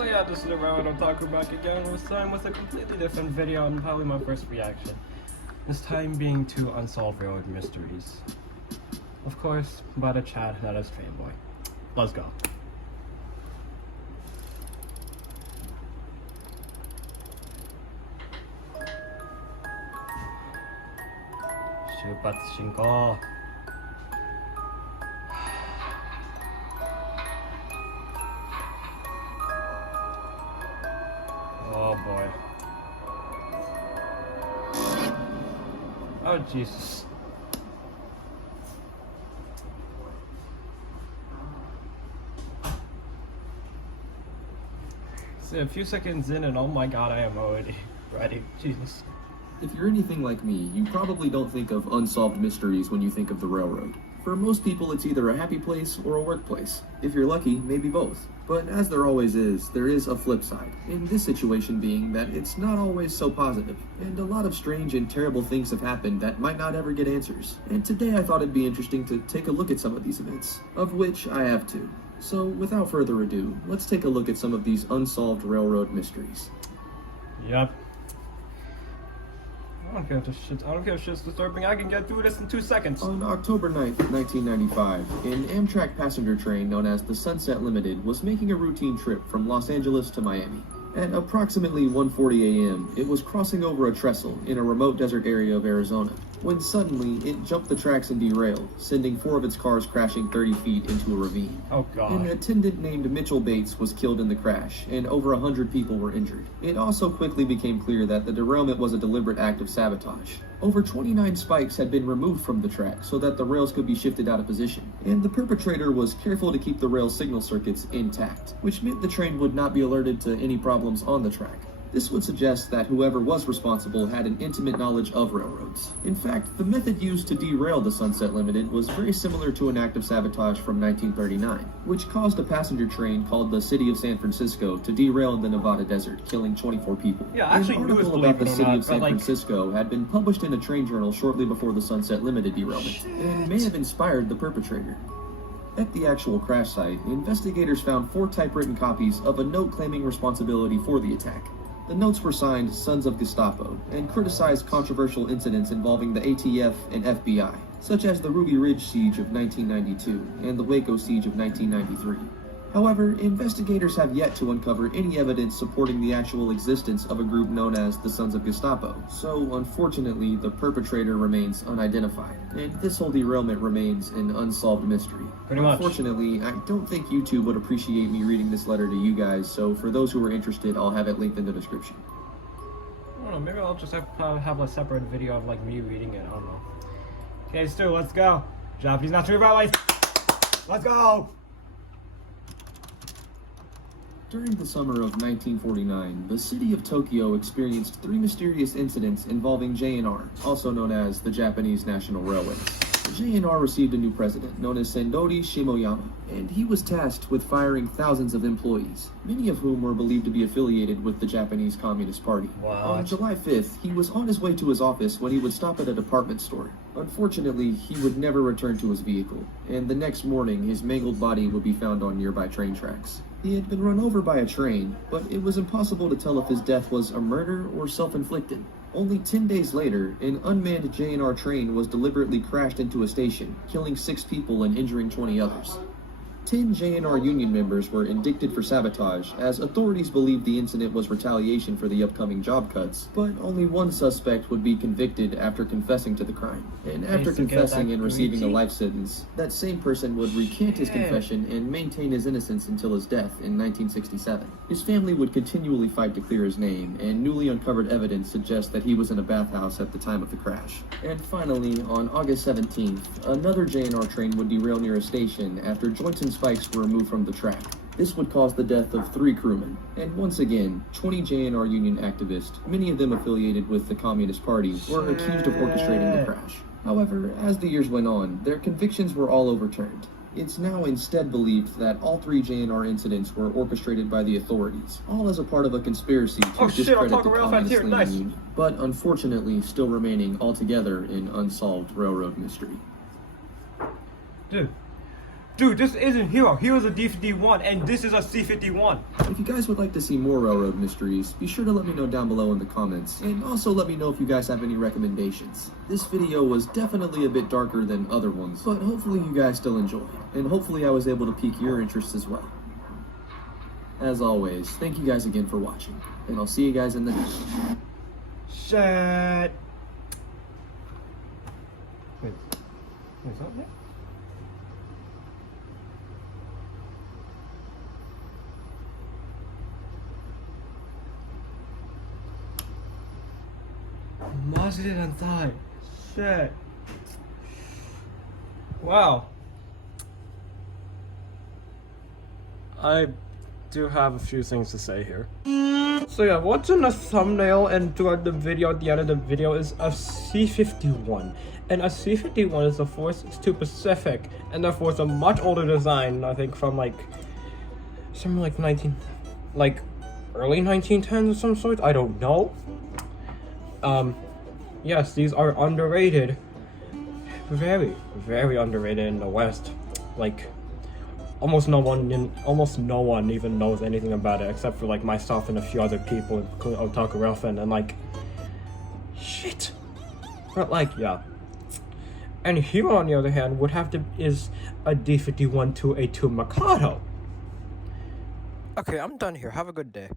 So yeah, this is the round I'm talking back again, this time with a completely different video and probably my first reaction. This time being to Unsolved Railroad Mysteries. Of course, by the Chad that is TrainBoy. Let's go. 슈바츠신거. Oh boy. Oh Jesus. So a few seconds in and oh my god, I am already ready. Jesus. If you're anything like me, you probably don't think of unsolved mysteries when you think of the railroad. For most people, it's either a happy place or a workplace. If you're lucky, maybe both. But as there always is, there is a flip side. In this situation being that it's not always so positive, and a lot of strange and terrible things have happened that might not ever get answers. And today I thought it'd be interesting to take a look at some of these events, of which I have two. So without further ado, let's take a look at some of these unsolved railroad mysteries. Yep. I don't care if shit's disturbing. I can get through this in 2 seconds. On October 9th, 1995, an Amtrak passenger train known as the Sunset Limited was making a routine trip from Los Angeles to Miami. At approximately 1:40 a.m., it was crossing over a trestle in a remote desert area of Arizona, when suddenly it jumped the tracks and derailed, sending 4 of its cars crashing 30 feet into a ravine. Oh god. An attendant named Mitchell Bates was killed in the crash, and over 100 people were injured. It also quickly became clear that the derailment was a deliberate act of sabotage. Over 29 spikes had been removed from the track so that the rails could be shifted out of position, and the perpetrator was careful to keep the rail signal circuits intact, which meant the train would not be alerted to any problems on the track. This would suggest that whoever was responsible had an intimate knowledge of railroads. In fact, the method used to derail the Sunset Limited was very similar to an act of sabotage from 1939, which caused a passenger train called the City of San Francisco to derail in the Nevada desert, killing 24 people. Yeah, I actually An article about the City of San Francisco had been published in a train journal shortly before the Sunset Limited derailment, and may have inspired the perpetrator. At the actual crash site, investigators found 4 typewritten copies of a note claiming responsibility for the attack. The notes were signed Sons of Gestapo and criticized controversial incidents involving the ATF and FBI, such as the Ruby Ridge Siege of 1992 and the Waco Siege of 1993. However, investigators have yet to uncover any evidence supporting the actual existence of a group known as the Sons of Gestapo, so unfortunately the perpetrator remains unidentified, and this whole derailment remains an unsolved mystery. Pretty much. Unfortunately, I don't think YouTube would appreciate me reading this letter to you guys, so for those who are interested, I'll have it linked in the description. I don't know, maybe I'll just have a separate video of like me reading it, I don't know. Okay, Stu, let's go. Japanese National Railways. Let's go! During the summer of 1949, the city of Tokyo experienced 3 mysterious incidents involving JNR, also known as the Japanese National Railways. JNR received a new president, known as Sendori Shimoyama, and he was tasked with firing thousands of employees, many of whom were believed to be affiliated with the Japanese Communist Party. Wow. On July 5th, he was on his way to his office when he would stop at a department store. Unfortunately, he would never return to his vehicle, and the next morning his mangled body would be found on nearby train tracks. He had been run over by a train, but it was impossible to tell if his death was a murder or self-inflicted. Only 10 days later, an unmanned JNR train was deliberately crashed into a station, killing 6 people and injuring 20 others. 10 JNR union members were indicted for sabotage, as authorities believed the incident was retaliation for the upcoming job cuts, but only one suspect would be convicted after confessing to the crime. And after confessing and receiving a life sentence, that same person would recant his confession and maintain his innocence until his death in 1967. His family would continually fight to clear his name, and newly uncovered evidence suggests that he was in a bathhouse at the time of the crash. And finally, on August 17th, another JNR train would derail near a station after joints and spikes were removed from the track. This would cause the death of 3 crewmen, and once again, 20 JNR union activists, many of them affiliated with the Communist Party, were accused of orchestrating the crash. However, as the years went on, their convictions were all overturned. It's now instead believed that all 3 JNR incidents were orchestrated by the authorities, all as a part of a conspiracy to discredit the Communist Union, but unfortunately still remaining altogether an unsolved railroad mystery. Dude. Dude, this isn't Hero. Hero's a D51, and this is a C51. If you guys would like to see more railroad mysteries, be sure to let me know down below in the comments, and also let me know if you guys have any recommendations. This video was definitely a bit darker than other ones, but hopefully you guys still enjoyed, and hopefully I was able to pique your interest as well. As always, thank you guys again for watching, and I'll see you guys in the next one. Shit. Wait, is that it? Mazda inside. Shit. Wow. I do have a few things to say here. So yeah, what's in the thumbnail and throughout the video at the end of the video is a C51. And a C51 is a 462 Pacific, and therefore it's a much older design, I think from like something like early 1910s of some sort, I don't know. Yes, these are underrated. Very, very underrated in the West. Like, almost no one even knows anything about it except for like myself and a few other people, including Otaku Relfin, and like, shit. But like, yeah. And Hero, on the other hand, is a D51 2A2 Mikado. Okay, I'm done here. Have a good day.